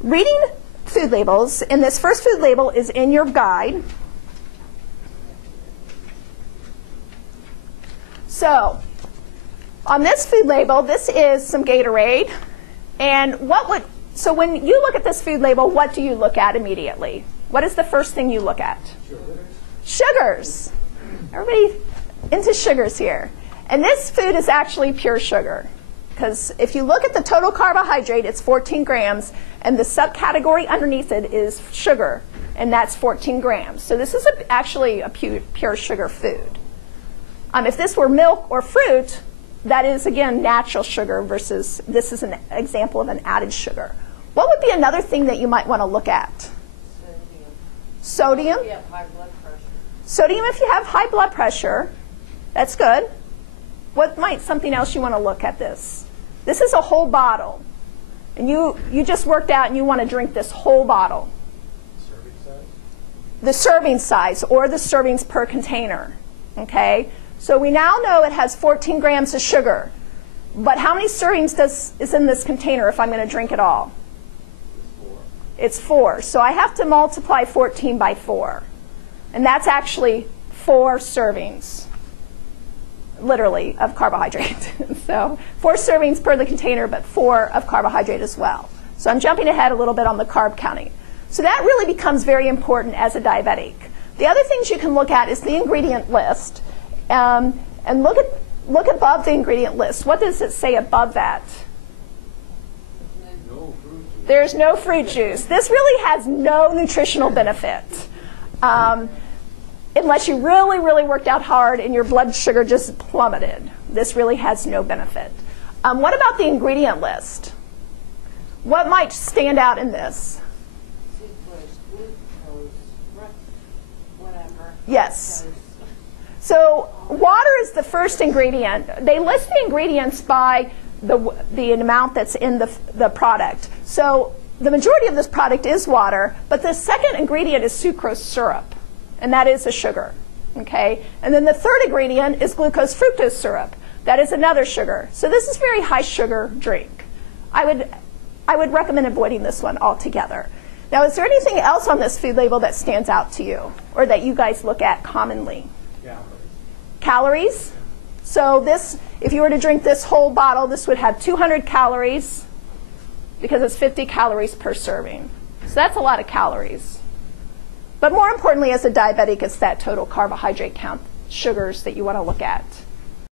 reading food labels, and this first food label is in your guide. So on this food label, this is some Gatorade. And so when you look at this food label, what do you look at immediately? What is the first thing you look at? Sugars. Everybody into sugars here. And this food is actually pure sugar. Because if you look at the total carbohydrate, it's 14 grams, and the subcategory underneath it is sugar, and that's 14 grams. So this is actually a pure sugar food. If this were milk or fruit, that is, again, natural sugar versus this is an example of an added sugar. What would be another thing that you might want to look at? Sodium. If you have high blood pressure. Sodium if you have high blood pressure. That's good. What might something else you want to look at this? This is a whole bottle. And you just worked out and you want to drink this whole bottle. Serving size? The serving size or the servings per container. Okay? So we now know it has 14 grams of sugar. But how many servings is in this container if I'm going to drink it all? It's 4. So I have to multiply 14 by 4. And that's actually 4 servings, literally, of carbohydrate. So 4 servings per the container, but 4 of carbohydrate as well. So I'm jumping ahead a little bit on the carb counting. So that really becomes very important as a diabetic. The other things you can look at is the ingredient list. And look above the ingredient list. What does it say above that? No fruit juice. There's no fruit juice. This really has no nutritional benefit. Unless you really, really worked out hard and your blood sugar just plummeted. This really has no benefit. What about the ingredient list? What might stand out in this? Glucose, whatever. Yes. So water is the first ingredient. They list the ingredients by the amount that's in the product. So the majority of this product is water, but the second ingredient is sucrose syrup, and that is a sugar. Okay? And then the third ingredient is glucose fructose syrup. That is another sugar. So this is a very high sugar drink. I would recommend avoiding this one altogether. Now, is there anything else on this food label that stands out to you or that you guys look at commonly? Calories. So this, if you were to drink this whole bottle, this would have 200 calories because it's 50 calories per serving. So that's a lot of calories. But more importantly, as a diabetic, it's that total carbohydrate count, sugars that you want to look at.